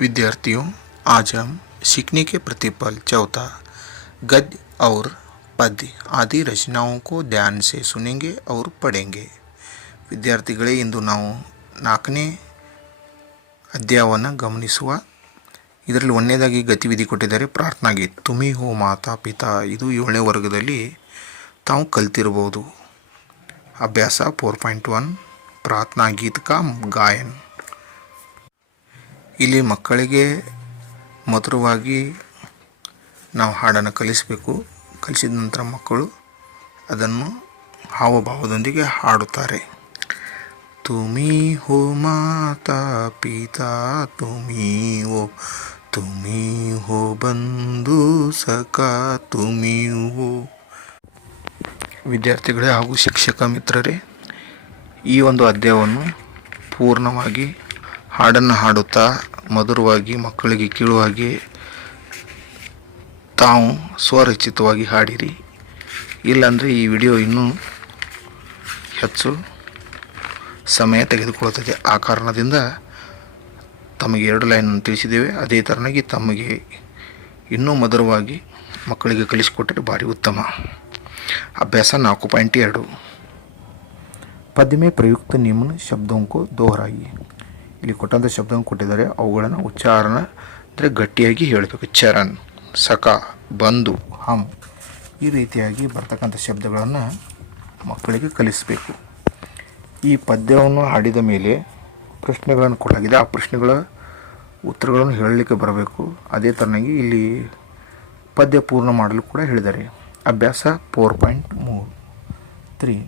विद्यार्थियों, आज हम सीखने के प्रतिपल चौथा गद्य और पद्य आदि रचनाओं को ध्यान से सुनेंगे और पढ़ेंगे. ವಿದ್ಯಾರ್ಥಿಗಳೇ, ಇಂದು ನಾವು 4ನೇ ಅಧ್ಯಾಯವನ್ನು ಗಮನಿಸುವ. ಇದರಲ್ಲಿ 1ನೇದಾಗಿ ಗತಿವಿಧಿ ಕೊಟ್ಟಿದ್ದಾರೆ, ಪ್ರಾರ್ಥನಾ ಗೀತ್. ತುಮಿ ಹೋ ಮಾತಾ ಪಿತಾ. ಇದು 7ನೇ ವರ್ಗದಲ್ಲಿ ತಾವು ಕಲ್ತಿರ್ಬೋದು. ಅಭ್ಯಾಸ 4.1 ಪ್ರಾರ್ಥನಾ ಗೀತ್ ಕಾ ಗಾಯನ್. ಇಲ್ಲಿ ಮಕ್ಕಳಿಗೆ ಮಧುರವಾಗಿ ನಾವು ಹಾಡನ್ನು ಕಲಿಸಬೇಕು. ಕಲಿಸಿದ ನಂತರ ಮಕ್ಕಳು ಅದನ್ನು ಹಾವಭಾವದೊಂದಿಗೆ ಹಾಡುತ್ತಾರೆ. ತುಮಿ ಹೋ ಮಾತಾ ಪಿತಾ ತುಮಿ ಹೋ ಬಂಧು ಸಖಾ ತುಮಿ ಹೋ. ವಿದ್ಯಾರ್ಥಿಗಳೇ ಹಾಗೂ ಶಿಕ್ಷಕ ಮಿತ್ರರೇ, ಈ ಒಂದು ಅಧ್ಯಾಯವನ್ನು ಪೂರ್ಣವಾಗಿ ಹಾಡನ್ನು ಹಾಡುತ್ತಾ ಮಧುರವಾಗಿ ಮಕ್ಕಳಿಗೆ ಕೇಳುವಾಗೆ ತಾವು ಸ್ವರಚಿತವಾಗಿ ಹಾಡಿರಿ. ಇಲ್ಲಾಂದರೆ ಈ ವಿಡಿಯೋ ಇನ್ನೂ ಹೆಚ್ಚು ಸಮಯ ತೆಗೆದುಕೊಳ್ಳುತ್ತದೆ. ಆ ಕಾರಣದಿಂದ ತಮಗೆ 2 ಲೈನನ್ನು ತಿಳಿಸಿದ್ದೇವೆ. ಅದೇ ಥರನಾಗಿ ತಮಗೆ ಇನ್ನೂ ಮಧುರವಾಗಿ ಮಕ್ಕಳಿಗೆ ಕಲಿಸಿಕೊಟ್ಟರೆ ಭಾರಿ ಉತ್ತಮ. ಅಭ್ಯಾಸ 4.2 ಪದ್ಯ ಮೇ ಪ್ರಯುಕ್ತ ನಿಮ್ನ ಶಬ್ದೋಂಕೋ ದೋಹರಾಯಿ. ಇಲ್ಲಿ ಕೊಟ್ಟಂಥ ಶಬ್ದವನ್ನು ಕೊಟ್ಟಿದ್ದಾರೆ, ಅವುಗಳನ್ನು ಉಚ್ಚಾರಣ ಅಂದರೆ ಗಟ್ಟಿಯಾಗಿ ಹೇಳಬೇಕು. ಚರಣ್, ಸಖ, ಬಂಧು, ಹಮ್ ಈ ರೀತಿಯಾಗಿ ಬರ್ತಕ್ಕಂಥ ಶಬ್ದಗಳನ್ನು ಮಕ್ಕಳಿಗೆ ಕಲಿಸಬೇಕು. ಈ ಪದ್ಯವನ್ನು ಹಾಡಿದ ಮೇಲೆ ಪ್ರಶ್ನೆಗಳನ್ನು ಕೊಡಲಾಗಿದೆ. ಆ ಪ್ರಶ್ನೆಗಳ ಉತ್ತರಗಳನ್ನು ಹೇಳಲಿಕ್ಕೆ ಬರಬೇಕು. ಅದೇ ಥರನಾಗಿ ಇಲ್ಲಿ ಪದ್ಯ ಪೂರ್ಣ ಮಾಡಲು ಕೂಡ ಹೇಳಿದ್ದಾರೆ. ಅಭ್ಯಾಸ 4.3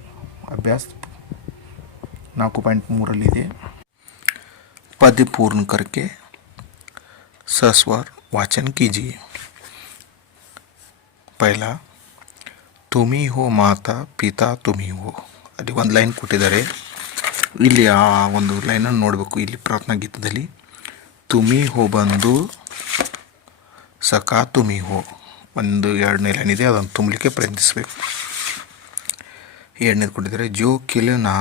ಅಭ್ಯಾಸ 4.3 पद्य पूर्ण करके सस्वर वाचन कीजिए. पहला, ತುಮಿ ಹೋ ಮಾತಾ ಪಿತಾ ತುಮಿ ಹೋ. ಅಲ್ಲಿ ಒಂದು ಲೈನ್ ಕೊಟ್ಟಿದ್ದಾರೆ. ಇಲ್ಲಿ ಆ ಒಂದು ಲೈನನ್ನು ನೋಡಬೇಕು. ಇಲ್ಲಿ ಪ್ರಾರ್ಥನಾ ಗೀತದಲ್ಲಿ ತುಮಿ ಹೋ ಬಂದು ಸಖಾ ತುಮಿ ಹೋ ಒಂದು 2ನೇ ಲೈನ್ ಇದೆ, ಅದನ್ನು ತುಂಬಲಿಕ್ಕೆ ಪ್ರಯತ್ನಿಸಬೇಕು. 2ನೇದು ಕೊಟ್ಟಿದ್ದಾರೆ, ಜೋ ಖಿಲ್ ನಾ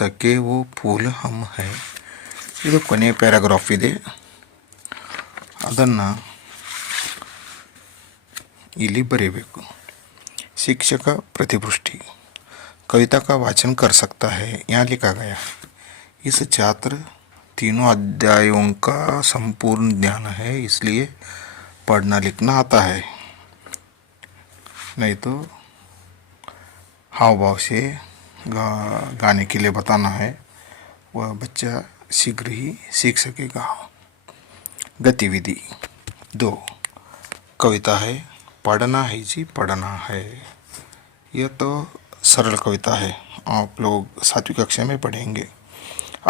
ಸಕೆ ವೋ ಫೂಲ್ ಹಮ್ ಹೈ. ಇದು ಕೊನೆಯ ಪ್ಯಾರಾಗ್ರಾಫ್ ಇದೆ, ಅದನ್ನು ಇಲ್ಲಿ ಬರೆಯಬೇಕು. शिक्षक प्रतिपुष्टि कविता का वाचन कर सकता है. यहाँ लिखा गया, इस छात्र तीनों अध्यायों का संपूर्ण ज्ञान है, इसलिए पढ़ना लिखना आता है. नहीं तो हाव भाव से गाने के लिए बताना है, वह बच्चा शीघ्र ही सीख सकेगा. गतिविधि 2 कविता है, पढ़ना है जी पढ़ना है. यह तो सरल कविता है, आप लोग 7वीं कक्षा में पढ़ेंगे.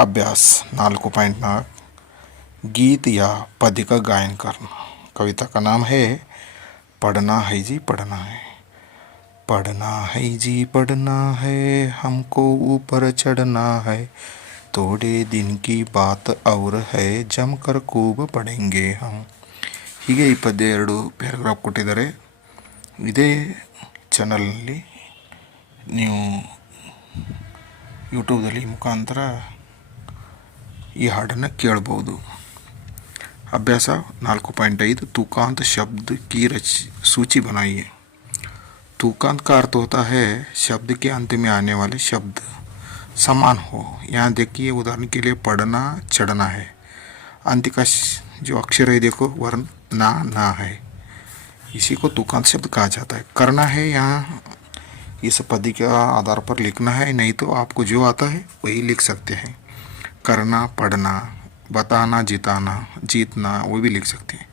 अभ्यास 4.4 गीत या पद्य का गायन करना. कविता का नाम है पढ़ना है जी पढ़ना है. पढ़ना है जी पढ़ना है, हमको ऊपर चढ़ना है, थोड़े दिन की बात और है, जमकर खूब पढ़ेंगे हम. ಹೀಗೆ ಈ ಪದ್ಯ 2 ಪ್ಯಾರಾಗ್ರಾಫ್ ಕೊಟ್ಟಿದ್ದಾರೆ. ಇದೇ ಚಾನಲ್ನಲ್ಲಿ ನೀವು ಯೂಟ್ಯೂಬ್ದಲ್ಲಿ ಮುಖಾಂತರ ಈ ಹಾಡನ್ನು ಕೇಳ್ಬೋದು. अभ्यास 4.5 तुकांत शब्द की सूची बनाइए. तुकांत का अर्थ होता है शब्द के अंत में आने वाले शब्द समान हो. यहाँ देखिए, उदाहरण के लिए पढ़ना चढ़ना है, अंत का जो अक्षर है देखो वर्ण ना है, इसी को तुकांत शब्द कहा जाता है. करना है, यहाँ इस पद्य के आधार पर लिखना है, नहीं तो आपको जो आता है वही लिख सकते हैं. करना, पढ़ना, बताना, जिताना, जीतना वो भी लिख सकते हैं.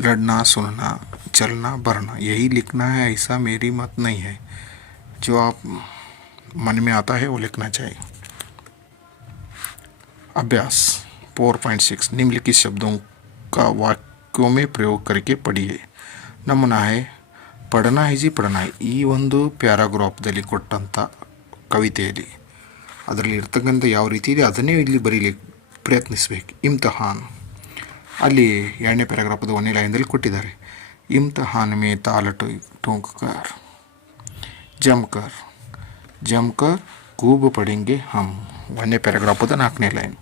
लड़ना, सुनना, चलना, बढ़ना यही लिखना है, ऐसा मेरी मत नहीं है. जो आप मन में आता है वो लिखना चाहिए. अभ्यास 4.6 निम्नलिखित शब्दों का वाक्यों में प्रयोग करके पढ़िए. ನಮೂನ ಹೈ ಪढ़ना है जी पढ़ना है. ಈ ಒಂದು ಪ್ಯಾರಾಗ್ರಾಫ್ದಲ್ಲಿ ಕೊಟ್ಟಂಥ ಕವಿತೆಯಲ್ಲಿ ಅದರಲ್ಲಿ ಇರ್ತಕ್ಕಂಥ ಯಾವ ರೀತಿ ಇದೆ ಅದನ್ನೇ ಇಲ್ಲಿ ಬರೀಲಿಕ್ಕೆ ಪ್ರಯತ್ನಿಸಬೇಕು. ಇಮ್ತಿಹಾನ್ ಅಲ್ಲಿ 2ನೇ ಪ್ಯಾರಾಗ್ರಾಫದ 1ನೇ ಲೈನ್ದಲ್ಲಿ ಕೊಟ್ಟಿದ್ದಾರೆ. ಇಮ್ತಿಹಾನ್ ಮೇ ತಾಲ ठोंककर जमकर खूब पढ़ेंगे हम. 1ನೇ ಪ್ಯಾರಾಗ್ರಾಫದ 4ನೇ ಲೈನ್.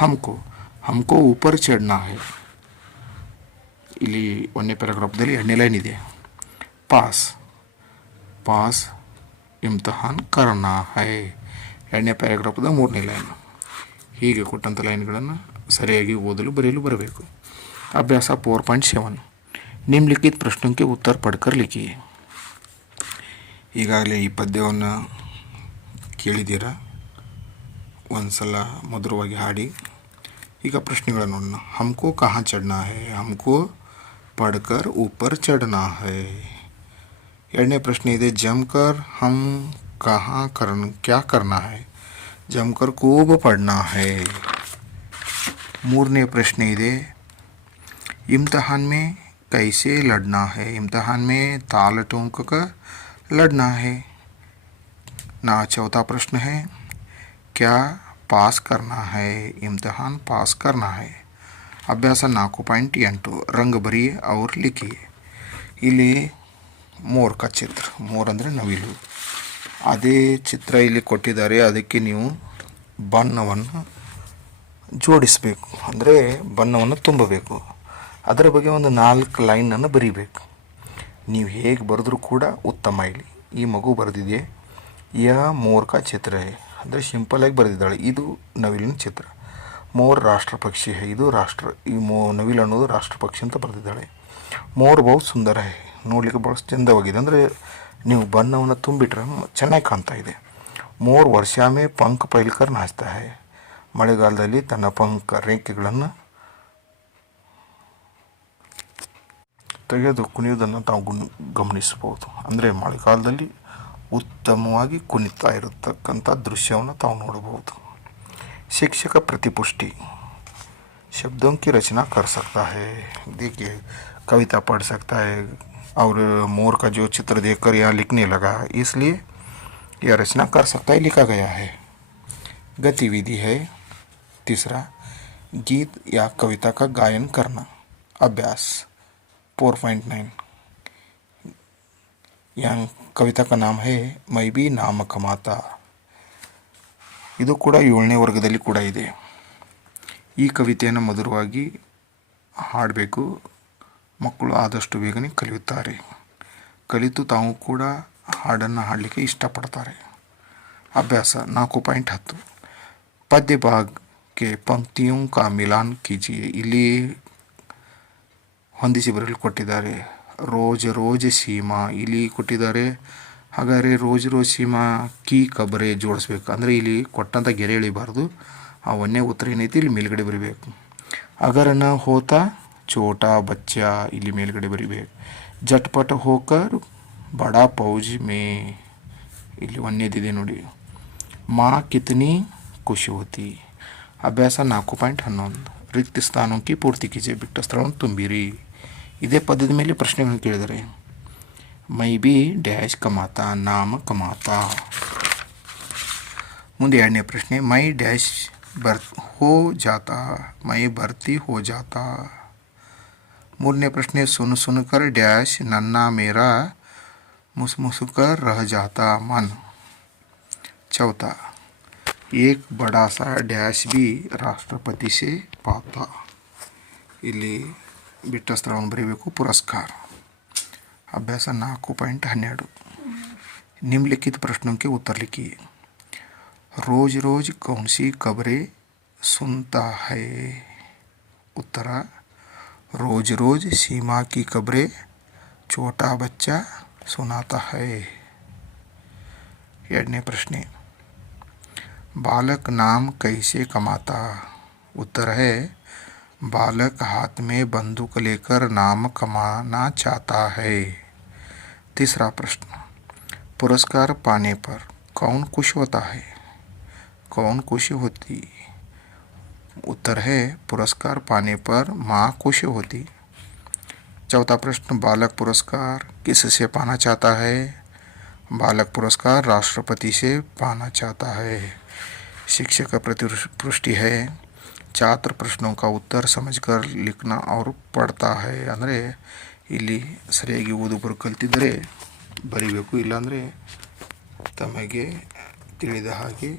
हमको ऊपर चढ़ना है, ಇಲ್ಲಿ ಒಂದನೇ ಪ್ಯಾರಾಗ್ರಾಫ್ದಲ್ಲಿ ಎರಡನೇ ಲೈನ್ ಇದೆ. ಪಾಸ್ ಪಾಸ್ ಇಮ್ತಿಹಾನ್ ಕರ್ನಾ ಹೈ, ಎರಡನೇ ಪ್ಯಾರಾಗ್ರಾಫ್ದ ಮೂರನೇ ಲೈನ್. ಹೀಗೆ ಕೊಟ್ಟಂಥ ಲೈನ್ಗಳನ್ನು ಸರಿಯಾಗಿ ಓದಲು ಬರೆಯಲು ಬರಬೇಕು. अभ्यास 4.7 निम्नलिखित प्रश्नों के उत्तर पढ़कर लिखिए. ಈಗಾಗಲೇ ಈ ಪದ್ಯವನ್ನು ಕೇಳಿದ್ದೀರಾ, ಒಂದು ಸಲ ಮಧುರವಾಗಿ ಹಾಡಿ. ಈಗ ಪ್ರಶ್ನೆಗಳನ್ನು ನೋಡೋಣ. हमको कहाँ चढ़ना है, हमको पढ़कर ऊपर चढ़ना है. ಎರಡನೇ ಪ್ರಶ್ನೆ ಇದೆ, जमकर हम कहाँ क्या करना है, जमकर खूब पढ़ना है. ಮೂರನೇ ಪ್ರಶ್ನೆ ಇದೆ, इम्तिहान में कैसे लड़ना है, इम्तिहान में ताल ठोंक कर लड़ना है. चौथा प्रश्न है, क्या पास करना है, इम्तिहान पास करना है. अभ्यास 4.8 रंग भरिए और लिखिए. ಇಲ್ಲಿ ಮೋರ್ ಕ ಚಿತ್ರ, ಮೋರ್ ಅಂದರೆ ನವಿಲು, ಅದೇ ಚಿತ್ರ ಇಲ್ಲಿ ಕೊಟ್ಟಿದ್ದಾರೆ. ಅದಕ್ಕೆ ನೀವು ಬಣ್ಣವನ್ನು ಜೋಡಿಸಬೇಕು, ಅಂದರೆ ಬಣ್ಣವನ್ನು ತುಂಬಬೇಕು. ಅದರ ಬಗ್ಗೆ ಒಂದು 4 ಲೈನನ್ನು ಬರೀಬೇಕು. ನೀವು ಹೇಗೆ ಬರೆದ್ರೂ ಕೂಡ ಉತ್ತಮ. ಇಲ್ಲಿ ಈ ಮಗು ಬರೆದಿದೆ, ಯ ಮೋರ್ ಕಾ ಚಿತ್ರ ಹೈ ಅಂದರೆ ಸಿಂಪಲಾಗಿ ಬರೆದಿದ್ದಾಳೆ. ಇದು ನವಿಲಿನ ಚಿತ್ರ. ಮೋರ್ ರಾಷ್ಟ್ರ ಪಕ್ಷಿ ಹೈ, ಇದು ಈ ನವಿಲು ಅನ್ನೋದು ರಾಷ್ಟ್ರ ಪಕ್ಷಿ ಅಂತ ಬರೆದಿದ್ದಾಳೆ. ಮೋರ್ ಬಹುತ್ ಸುಂದರ ಹೈ, ನೋಡಲಿಕ್ಕೆ ಭಾಳ ಚಂದವಾಗಿದೆ. ಅಂದರೆ ನೀವು ಬಣ್ಣವನ್ನು ತುಂಬಿಟ್ರೆ ಚೆನ್ನಾಗಿ ಕಾಣ್ತಾ ಇದೆ. ಮೋರ್ ವರ್ಷಾಮೆ ಪಂಖ ಪೈಲ್ಕರ್ ನಾಚ್ತಾ ಹೈ, ಮಳೆಗಾಲದಲ್ಲಿ ತನ್ನ ರೇಖೆಗಳನ್ನು ತೆಗೆದು ಕುಣಿಯುವುದನ್ನು ತಾವು ಗಮನಿಸಬಹುದು. ಅಂದರೆ ಮಳೆಗಾಲದಲ್ಲಿ ಉತ್ತಮವಾಗಿ ಕುಣಿತಾ ಇರತಕ್ಕಂಥ ದೃಶ್ಯವನ್ನು ತಾವು ನೋಡಬಹುದು. शिक्षक प्रतिपुष्टि शब्दों की रचना कर सकता है. देखिए, कविता पढ़ सकता है और मोर का जो चित्र देखकर यहाँ लिखने लगा, इसलिए यह रचना कर सकता है, लिखा गया है. गतिविधि है तीसरा, गीत या कविता का गायन करना. अभ्यास 4.9 यहाँ कविता का नाम है मैं भी नाम कमाता. ಇದು ಕೂಡ 7ನೇ ವರ್ಗದಲ್ಲಿ ಕೂಡ ಇದೆ. ಈ ಕವಿತೆಯನ್ನು ಮಧುರವಾಗಿ ಹಾಡಬೇಕು. ಮಕ್ಕಳು ಆದಷ್ಟು ಬೇಗನೆ ಕಲಿಯುತ್ತಾರೆ. ಕಲಿತು ತಾವು ಕೂಡ ಹಾಡನ್ನು ಹಾಡಲಿಕ್ಕೆ ಇಷ್ಟಪಡ್ತಾರೆ. ಅಭ್ಯಾಸ 4.10 ಪದ್ಯ ಭಾಗಕ್ಕೆ ಪಂಕ್ತಿಯೋं का मिलान कीजिए. ಇಲ್ಲಿ ಹೊಂದಿಸಿ ಬರಲು ಕೊಟ್ಟಿದ್ದಾರೆ. ರೋಜ್ ಸೀಮಾ ಇಲ್ಲಿ ಕೊಟ್ಟಿದ್ದಾರೆ. ಹಾಗಾದರೆ ರೋಜ್ ಸೀಮಾ ಕೀ ಕಬರೆ ಜೋಡಿಸ್ಬೇಕು. ಅಂದರೆ ಇಲ್ಲಿ ಕೊಟ್ಟಂಥ ಗೆರೆ ಎಳಿಬಾರ್ದು. ಆ ಒಂದೇ ಉತ್ತರ ಏನೈತಿ ಇಲ್ಲಿ ಮೇಲ್ಗಡೆ ಬರಿಬೇಕು. ಅಗರನ ಹೋತಾ ಚೋಟಾ ಬಚ್ಚ ಇಲ್ಲಿ ಮೇಲ್ಗಡೆ ಬರಿಬೇಕು. ಜಟ್ಪಟ ಹೋಕರ್ ಬಡಾ ಪೌಜ್ ಮೇ ಇಲ್ಲಿ ಒಂದೇದಿದೆ ನೋಡಿ. ಮಾ ಕಿತನಿ ಖುಷಿ ಹೋತಿ. ಅಭ್ಯಾಸ 4.11 ರಿಕ್ತ ಸ್ಥಾನಕ್ಕೆ ಪೂರ್ತಿ ಕೀಜೆ, ಬಿಟ್ಟ ಸ್ಥಳವನ್ನು ತುಂಬಿರಿ. ಇದೇ ಪದ್ಯದ ಮೇಲೆ ಪ್ರಶ್ನೆಗಳನ್ನು ಕೇಳಿದರೆ, मैं भी डैश कमाता नाम कमाता. ಮುಂದೆ ಎರಡನೇ ಪ್ರಶ್ನೆ, मैं डैश हो जाता मैं भर्ती हो जाता. ಮೂರನೇ ಪ್ರಶ್ನೆ, सुन कर डैश नन्ना मेरा मुस्कुर रह जाता मन. चौथा, एक बड़ा सा डैश भी राष्ट्रपति से पाता. ಇಲ್ಲಿ ಬಿಟ್ಟ ಸ್ಥಳವನ್ನು ಬರೀಬೇಕು. ಪುರಸ್ಕಾರ. अभ्यास 4.12 निम्नलिखित प्रश्नों के उत्तर लिखिए. रोज कौन सी खबरें सुनता है. उत्तर, रोज सीमा की खबरें छोटा बच्चा सुनाता है. ಎರಡನೇ ಪ್ರಶ್ನೆ, बालक नाम कैसे कमाता. उत्तर है, बालक हाथ में बंदूक लेकर नाम कमाना चाहता है. तीसरा प्रश्न, पुरस्कार पाने पर कौन खुश होता है. कौन खुश होती. उत्तर है, पुरस्कार पाने पर माँ खुश होती. चौथा प्रश्न, बालक पुरस्कार किससे पाना चाहता है. बालक पुरस्कार राष्ट्रपति से पाना चाहता है. शिक्षक प्रतिपुष्टि है, छात्र प्रश्नों का उत्तर समझकर लिखना और पढ़ता है. ಅಂದರೆ ಇಲ್ಲಿ ಸರಿಯಾಗಿ ಓದುಗರು ಕಲಿತಿದ್ದರೆ ಬರೀಬೇಕು, ಇಲ್ಲಾಂದರೆ ತಮಗೆ ತಿಳಿದ ಹಾಗೆ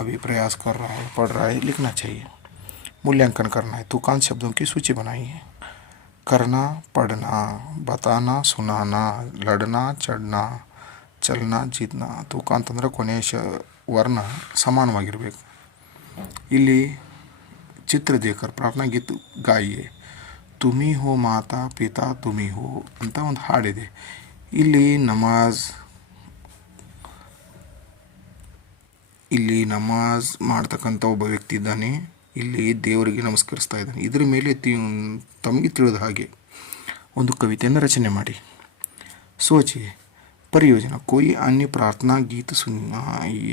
अभी प्रयास कर रहा है, पढ़ रहा है, लिखना चाहिए. मूल्यांकन करना है. तुकांत शब्दों की सूची बनाई है. करना पढ़ना, बताना सुनाना, लड़ना चढ़ना, ಚಲನ ಜಿತ್ನ. ತೂಕ ಅಂತಂದ್ರೆ ಕೊನೆಯ ವರ್ಣ ಸಮಾನವಾಗಿರಬೇಕು. ಇಲ್ಲಿ ಚಿತ್ರ ದೇಕರ್ ಪ್ರಾರ್ಥನಾ ಗೀತ್ ಗಾಯಿಯೇ ತುಮಿ ಹೋ ಮಾತಾ ಪಿತಾ ತುಮಿ ಹೋ ಅಂತ ಒಂದು ಹಾಡಿದೆ. ಇಲ್ಲಿ ನಮಾಜ್ ಮಾಡ್ತಕ್ಕಂಥ ಒಬ್ಬ ವ್ಯಕ್ತಿ ಇದ್ದಾನೆ. ಇಲ್ಲಿ ದೇವರಿಗೆ ನಮಸ್ಕರಿಸ್ತಾ ಇದ್ದಾನೆ. ಇದರ ಮೇಲೆ ತಮಗೆ ತಿಳಿದ ಹಾಗೆ ಒಂದು ಕವಿತೆಯನ್ನು ರಚನೆ ಮಾಡಿ. ಸೋಚಿಯೇ ಪರಿಯೋಜನಾ कोई अन्य ಪ್ರಾರ್ಥನಾ ಗೀತ ಈ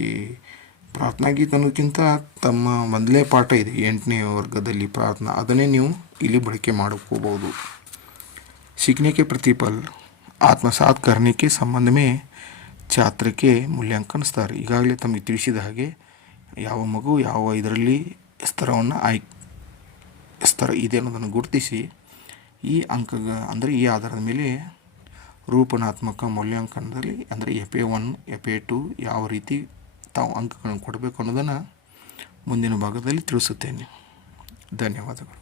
ಪ್ರಾರ್ಥನಾ ಗೀತ ಅನ್ನೋದಕ್ಕಿಂತ ತಮ್ಮ ಮೊದಲನೇ ಪಾಠ ಇದೆ 8ನೇ ವರ್ಗದಲ್ಲಿ ಪ್ರಾರ್ಥನಾ, ಅದನ್ನೇ ನೀವು ಇಲ್ಲಿ ಬಳಕೆ ಮಾಡ್ಕೋಬೋದು. सीखने के प्रतिफल आत्मसात करने के संबंध में छात्र के ಮೂಲ್ಯಾಂಕನ ಸ್ತರ. ಈಗಾಗಲೇ ತಮಗೆ ತಿಳಿಸಿದ ಹಾಗೆ ಯಾವ ಮಗು ಯಾವ ಇದರಲ್ಲಿ ಸ್ತರವನ್ನು ಸ್ತರ ಇದೆ ಅನ್ನೋದನ್ನು ಗುರುತಿಸಿ ಈ ಅಂದರೆ ಈ ಆಧಾರದ ಮೇಲೆ ರೂಪನಾತ್ಮಕ ಮೌಲ್ಯಾಂಕನದಲ್ಲಿ ಅಂದರೆ FA1 FA2 ಯಾವ ರೀತಿ ತಾವು ಅಂಕಗಳನ್ನು ಕೊಡಬೇಕು ಅನ್ನೋದನ್ನು ಮುಂದಿನ ಭಾಗದಲ್ಲಿ ತಿಳಿಸುತ್ತೇನೆ. ಧನ್ಯವಾದಗಳು.